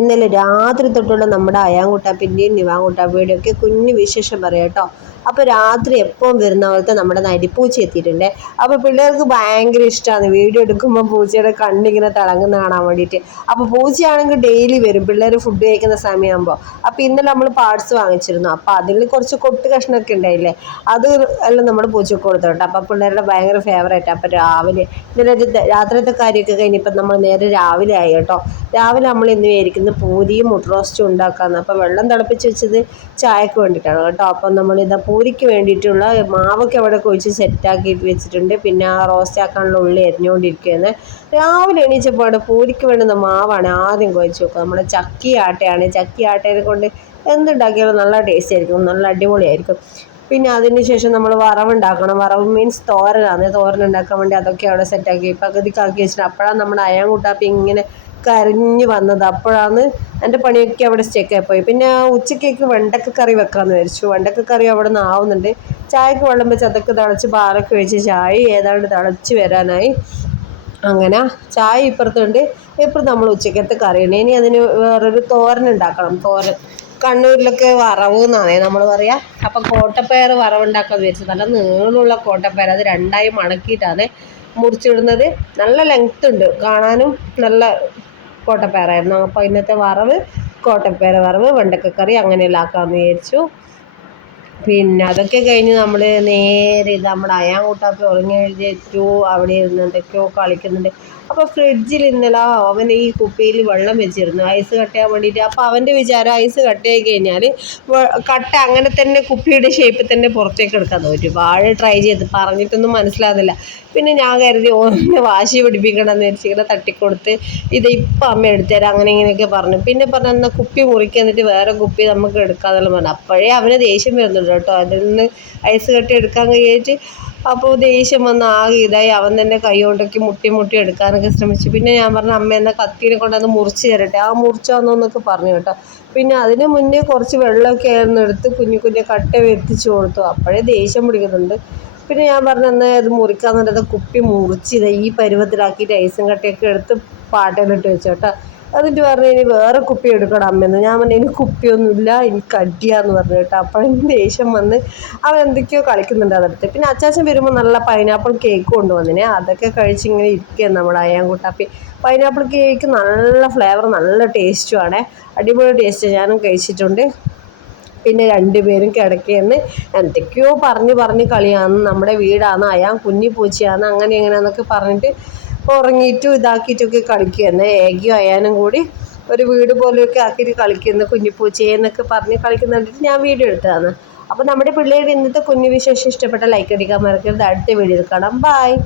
ഇന്നലെ രാത്രി തൊട്ടുള്ള നമ്മുടെ അയാങ്കുട്ടാപ്പിന്റെയും നിവാങ്കുട്ടാപ്പിയുടെയും ഒക്കെ കുഞ്ഞു വിശേഷം പറയാം കേട്ടോ. അപ്പോൾ രാത്രി എപ്പം വരുന്ന പോലത്തെ നമ്മുടെ നരിപ്പൂച്ച എത്തിയിട്ടുണ്ട്. അപ്പോൾ പിള്ളേർക്ക് ഭയങ്കര ഇഷ്ടമാണ് വീഡിയോ എടുക്കുമ്പോൾ പൂച്ചയുടെ കണ്ണിങ്ങനെ തിളങ്ങുന്ന കാണാൻ വേണ്ടിയിട്ട്. അപ്പോൾ പൂച്ചയാണെങ്കിൽ ഡെയിലി വരും. പിള്ളേർ ഫുഡ് കഴിക്കുന്ന സമയമാകുമ്പോൾ അപ്പോൾ ഇന്നലെ നമ്മൾ പാർട്സ് വാങ്ങിച്ചിരുന്നു. അപ്പോൾ അതിൽ കുറച്ച് കൊട്ട് കഷ്ണമൊക്കെ ഉണ്ടായില്ലേ? അത് എല്ലാം നമ്മൾ പൂച്ചയ്ക്ക് കൊടുത്തിട്ടുണ്ട്. അപ്പോൾ പിള്ളേരുടെ ഭയങ്കര ഫേവറേറ്റ് അപ്പോൾ രാവിലെ ഇന്നലെ രാത്രിത്തെ കാര്യമൊക്കെ കഴിഞ്ഞപ്പോൾ നമ്മൾ നേരെ രാവിലെ ആയി കേട്ടോ. രാവിലെ നമ്മൾ ഇന്ന് വിചാരിക്കുന്നത് പൂരിയും മുട്ട റോസ്റ്റും ഉണ്ടാക്കാമെന്ന് അപ്പോൾ വെള്ളം തിളപ്പിച്ച് വെച്ചത് ചായക്ക് വേണ്ടിയിട്ടാണ് കേട്ടോ. അപ്പം നമ്മളിതാ പൂരിക്ക് വേണ്ടിയിട്ടുള്ള മാവൊക്കെ അവിടെ കുഴിച്ച് സെറ്റാക്കി വെച്ചിട്ടുണ്ട്. പിന്നെ ആ റോസ്റ്റ് ആക്കാനുള്ള ഉള്ളി എരിഞ്ഞുകൊണ്ടിരിക്കുകയാണ് രാവിലെ എണീച്ചപ്പോൾ പൂരിക്ക് വേണ്ടുന്ന മാവാണ് ആദ്യം കുഴച്ച് വെക്കുക. നമ്മുടെ ചക്കി ആട്ടയാണ്. ചക്കി ആട്ടയെ കൊണ്ട് എന്തുണ്ടാക്കിയാലും നല്ല ടേസ്റ്റ് ആയിരിക്കും. നല്ല അടിപൊളിയായിരിക്കും. പിന്നെ അതിന് ശേഷം നമ്മൾ വറവുണ്ടാക്കണം. വറവ് മീൻസ് തോരനാണ്. തോരൻ ഉണ്ടാക്കാൻ വേണ്ടി അതൊക്കെ അവിടെ സെറ്റാക്കി പകുതിക്കാക്കി വെച്ചിട്ട് അപ്പോഴാണ് നമ്മുടെ അയാൻ കൂട്ടാപ്പി ഇങ്ങനെ കരഞ്ഞു വന്നത്. അപ്പോഴാണ് എന്റെ പണിയൊക്കെ അവിടെ സ്റ്റേക്കായി പോയി. പിന്നെ ഉച്ചക്കേക്ക് വെണ്ടക്ക കറി വെക്കാമെന്ന് വിചാരിച്ചു. വെണ്ടക്ക കറി അവിടെ നിന്ന് ആവുന്നുണ്ട്. ചായക്ക് വെള്ളം വെച്ച് അതൊക്കെ തിളച്ച് പാലൊക്കെ ഒഴിച്ച് ചായ ഏതാണ്ട് തിളച്ച് വരാനായി. അങ്ങനെ ചായ ഇപ്പുറത്തുണ്ട്. ഇപ്പുറത്ത് നമ്മൾ ഉച്ചക്കത്തെ കറിയുണ്ട് ഇനി അതിന് വേറൊരു തോരൻ ഉണ്ടാക്കണം. തോരൻ. കണ്ണൂരിലൊക്കെ വറവ് എന്നാണേ നമ്മൾ പറയാ. അപ്പം കോട്ടപ്പയർ വറവുണ്ടാക്കാൻ വിചാരിച്ചു. നല്ല നീളമുള്ള കോട്ടപ്പയർ. അത് രണ്ടായി മടക്കിയിട്ടാണ് മുറിച്ചിടുന്നത്. നല്ല ലെങ്ത് ഉണ്ട്. കാണാനും നല്ല കോട്ടപ്പയറായിരുന്നു. അപ്പോൾ ഇന്നത്തെ വറവ് കോട്ടപ്പയർ വറവ് വെണ്ടക്കക്കറി അങ്ങനെയെല്ലാം ആക്കാമെന്ന് വിചാരിച്ചു. പിന്നെ അതൊക്കെ കഴിഞ്ഞ് നമ്മൾ നേരെ നമ്മുടെ അയാൻകുട്ടാപ്പി ഉറങ്ങി എഴുതിയിട്ടു അവിടെ ഇരുന്ന് എന്തൊക്കെയോ കളിക്കുന്നുണ്ട്. അപ്പോൾ ഫ്രിഡ്ജിൽ ഇന്നലെ അവൻ ഈ കുപ്പിയിൽ വെള്ളം വെച്ചിരുന്നു. ഐസ് കട്ടയാൻ വേണ്ടിയിട്ട്. അപ്പോൾ അവന്റെ വിചാരം ഐസ് കട്ടയായി കഴിഞ്ഞാൽ കട്ട അങ്ങനെ തന്നെ കുപ്പിയുടെ ഷേപ്പിൽ തന്നെ പുറത്തേക്ക് എടുക്കാൻ ഒരുപാട് ട്രൈ ചെയ്ത്. പറഞ്ഞിട്ടൊന്നും മനസ്സിലാകുന്നില്ല. പിന്നെ ഞാൻ കരുതി ഓനെ വാശി പിടിപ്പിക്കണമെന്ന് വെച്ച് ഇങ്ങനെ തട്ടിക്കൊടുത്ത് ഇത് ഇപ്പം അമ്മ എടുത്തുതരാം അങ്ങനെ ഇങ്ങനെയൊക്കെ പറഞ്ഞു. പിന്നെ പറഞ്ഞു കുപ്പി മുറിക്കുക എന്നിട്ട് വേറെ കുപ്പി നമുക്ക് എടുക്കാമെന്നുള്ള പറഞ്ഞു. അപ്പോഴേ അവന് ദേഷ്യം വരുന്നുണ്ട്. കേട്ടോ. അതിൽ നിന്ന് ഐസ് കട്ടി എടുക്കാൻ കഴിയായിട്ട് അപ്പോൾ ദേഷ്യം വന്ന് ആകെ ഇതായി. അവൻ തന്നെ കൈ കൊണ്ടൊക്കെ മുട്ടി മുട്ടി എടുക്കാനൊക്കെ ശ്രമിച്ചു. പിന്നെ ഞാൻ പറഞ്ഞു അമ്മ എന്നാൽ കത്തീനെ കൊണ്ട് അത് മുറിച്ച് തരട്ടെ. ആ മുറിച്ചാന്നൊക്കെ പറഞ്ഞു കേട്ടോ. പിന്നെ അതിന് മുന്നേ കുറച്ച് വെള്ളമൊക്കെ ആയിരുന്നു എടുത്ത് കുഞ്ഞു കുഞ്ഞു കട്ട എത്തിച്ചു കൊടുത്തു. അപ്പോഴേ ദേഷ്യം പിടിക്കുന്നുണ്ട്. പിന്നെ ഞാൻ പറഞ്ഞു എന്നാൽ അത് മുറിക്കാന്ന് പറഞ്ഞത് കുപ്പി മുറിച്ച് ഈ പരുവത്തിലാക്കിയിട്ട് ഐസും കട്ടയൊക്കെ എടുത്ത് പാട്ടയിലിട്ട് വെച്ചു കേട്ടോ. എന്നിട്ട് പറഞ്ഞു ഇനി വേറെ കുപ്പി എടുക്കണം അമ്മയെന്ന് ഞാൻ പറഞ്ഞു ഇനി കുപ്പിയൊന്നുമില്ല എനിക്ക് അടിയാന്ന് പറഞ്ഞു കേട്ടോ. അപ്പോഴും ദേഷ്യം വന്ന് അവൻ എന്തൊക്കെയോ കളിക്കുന്നുണ്ട് അതെടുത്ത് പിന്നെ അച്ചാച്ചൻ വരുമ്പോൾ നല്ല പൈനാപ്പിൾ കേക്ക് കൊണ്ടുവന്നിനെ. അതൊക്കെ കഴിച്ചിങ്ങനെ ഇരിക്കുകയാണ് നമ്മുടെ അയ്യാൻകുട്ടാപ്പി പൈനാപ്പിൾ കേക്ക് നല്ല ഫ്ലേവർ നല്ല ടേസ്റ്റുമാണ് അടിപൊളി ടേസ്റ്റ് ഞാനും കഴിച്ചിട്ടുണ്ട്. പിന്നെ രണ്ടുപേരും കിടക്കുകയെന്ന് എന്തൊക്കെയോ പറഞ്ഞ് പറഞ്ഞ് കളിയാന്ന്. നമ്മുടെ വീടാന്ന് അയാൻ കുഞ്ഞി പൂച്ചയാണ് അങ്ങനെ എങ്ങനെയാന്നൊക്കെ പറഞ്ഞിട്ട് ഉറങ്ങിയിട്ടും ഇതാക്കിയിട്ടൊക്കെ കളിക്കുകയാണ് ഏകിയും അയാനും കൂടി ഒരു വീട് പോലെയൊക്കെ ആക്കിയിട്ട് കളിക്കുന്ന കുഞ്ഞിപ്പൂച്ചയെന്നൊക്കെ പറഞ്ഞ് കളിക്കുന്ന കണ്ടിട്ട് ഞാൻ വീഡിയോ എടുത്തതാണ്. അപ്പോൾ നമ്മുടെ പിള്ളേരുടെ ഇന്നത്തെ കുഞ്ഞു വിശേഷം ഇഷ്ടപ്പെട്ട ലൈക്ക് അടിക്കാൻ മറക്കരുത്. അടുത്ത വീഡിയോയിൽ കാണാം. ബായ്